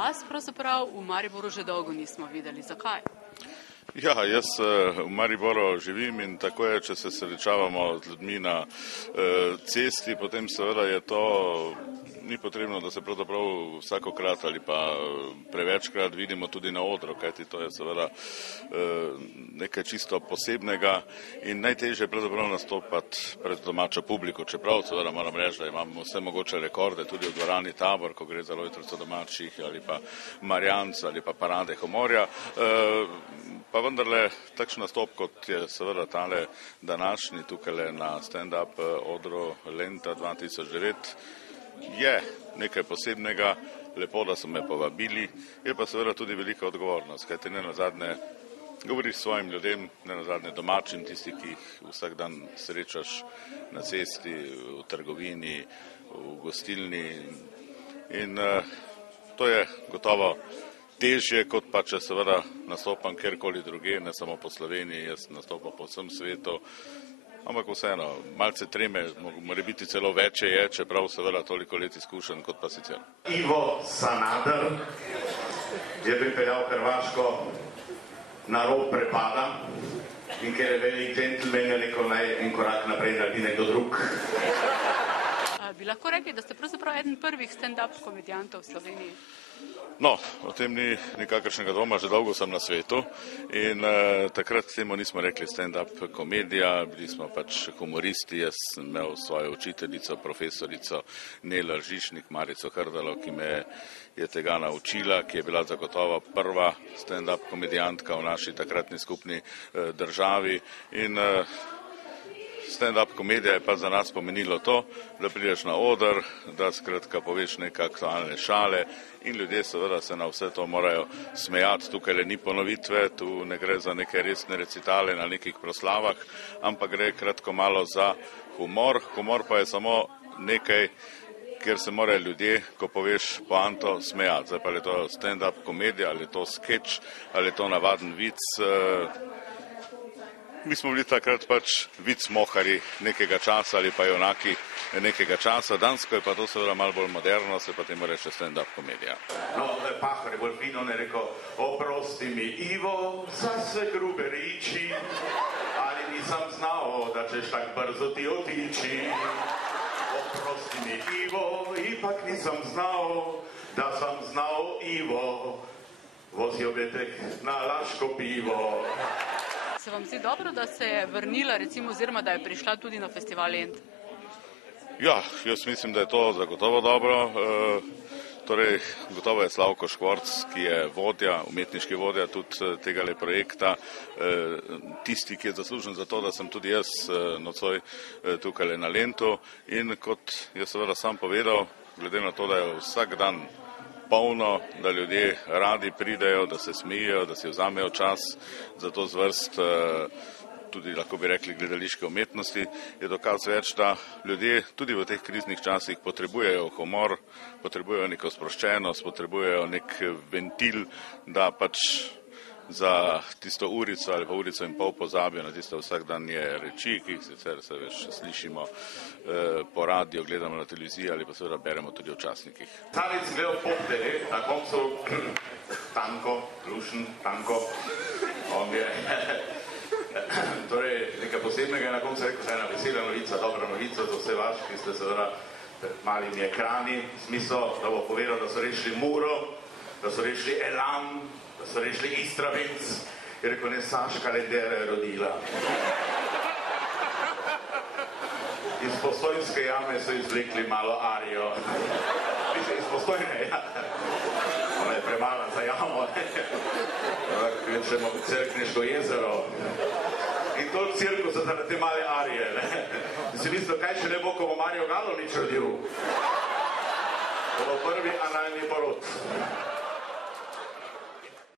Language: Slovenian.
vas pravzaprav v Mariboru že dolgo nismo videli. Zakaj? Ja, jaz v Mariboru živim in tako je, če se srečavamo z ljudmi na cesti, potem seveda je to, ni potrebno, da se pravzaprav vsakokrat ali pa prevečkrat vidimo tudi na odru, kajti to je seveda nekaj čisto posebnega in najtežje je pravzaprav nastopati pred domačo publiko, čeprav seveda moram reči, da imamo vse mogoče rekorde tudi v dvorani Tabor, ko gre za lojtrico domačih ali pa Marjanc ali pa Parade humorja. Pa vendarle takšen nastop, kot je seveda tale današnji tukaj na stand-up odru Lenta 2009, je nekaj posebnega, lepo, da so me povabili, je pa seveda tudi velika odgovornost, kajti ne nazadnje govoriš svojim ljudem, ne nazadnje domačim, tisti, ki jih vsak dan srečaš na cesti, v trgovini, v gostilni in to je gotovo težje, kot pa če seveda nastopam kjerkoli druge, ne samo po Sloveniji, jaz nastopam po vsem svetu, ampak vseeno, malce treme, mora biti celo večje je, čeprav seveda toliko let izkušen, kot pa sicer. Ivo Sanader je pripeljal Hrvaško na rob prepada in ker je velik džentlmen, je rekel, naj en korak naprej naredi nekdo drug. Bi lahko rekli, da ste pravzaprav eden prvih stand-up komedijantov v Sloveniji? No, o tem ni nikakršnega dvoma, že dolgo sem na svetu in takrat temu nismo rekli stand-up komedija, bili smo pač humoristi, jaz sem imel svojo učiteljico, profesorico Nela Žišnik, Marico Hrdalo, ki me je tega naučila, ki je bila zagotovo prva stand-up komedijantka v naši takratni skupni državi in stand-up komedija je pa za nas pomenilo to, da prideš na oder, da skratka poveš neke aktualne šale in ljudje seveda se na vse to morajo smejati. Tukaj le ni ponovitve, tu ne gre za neke resne recitale na nekih proslavah, ampak gre kratko malo za humor. Humor pa je samo nekaj, kjer se morajo ljudje, ko poveš poanto, smejati. Zdaj pa je to stand-up komedija, ali je to skeč, ali je to navaden vic. Mi smo bili takrat pač vic mohari nekega časa ali pa junaki nekega časa, dansko je pa to seveda malo bolj moderno, se pa temu reče stand-up komedija. No, Pahor je bolj fino, ne rekel, oprosti mi Ivo za sve grube riči, ali nisam znao da ćeš tak brzo ti otići. Oprosti mi Ivo, ipak nisam znao da sam znao Ivo, vozio bi tek na Laško pivo. Se vam zdi dobro, da se je vrnila, recimo, oziroma da je prišla tudi na festival Lent? Ja, jaz mislim, da je to zagotovo dobro. Torej, gotovo je Slavko Škvorc, ki je vodja, umetniški vodja tudi tegale projekta, tisti, ki je zaslužen za to, da sem tudi jaz nocoj tukaj na Lentu. In kot je seveda sam povedal, glede na to, da je vsak dan polno, da ljudje radi pridejo, da se smejijo, da si vzamejo čas za to zvrst, tudi lahko bi rekli gledališke umetnosti, je dokaz več, da ljudje tudi v teh kriznih časih potrebujejo humor, potrebujejo neko sproščenost, potrebujejo nek ventil, da pač za tisto urico ali pa urico in pol pozabijo na tiste vsakdanje reči, ki jih sicer se več slišimo po radiju, gledamo na televiziji ali pa seveda beremo tudi v časnikih. Savec gledal Pop TV, na koncu Tanko, Lušen, Tanko, on je torej nekaj posebnega je na koncu rekel, da je ena vesela novica, dobra novica za vse vaš, ki ste seveda pred malimi ekrani, smisel, da bo povedal, da so rešili Muro, da so rešili Elan, da so rešili Istrabenc, je rekel, ne, Saška Ledera je rodila. Iz Postojnske jame so izvlekli malo Arijo. Mislim, iz Postojne, ja. Ona je premala za jamo, rečemo Cerkniško jezero. In toliko cirkusa zaradi te male Arije, ne. Si mislil, kaj še ne bo, ko bo Marijo Galovič rodil? To bo prvi analni porod.